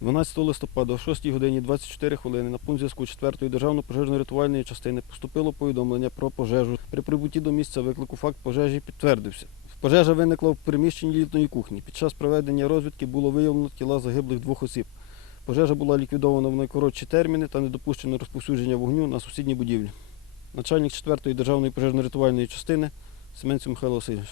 12 листопада о 6 годині 24 хвилини на пункт зв'язку 4-ї державної пожежно-рятувальної частини поступило повідомлення про пожежу. При прибутті до місця виклику факт пожежі підтвердився. Пожежа виникла в приміщенні літної кухні. Під час проведення розвідки було виявлено тіла загиблих двох осіб. Пожежа була ліквідована в найкоротші терміни та не допущено розповсюдження вогню на сусідні будівлі. Начальник 4-ї державної пожежно-рятувальної частини Семенців Михайло Васильович.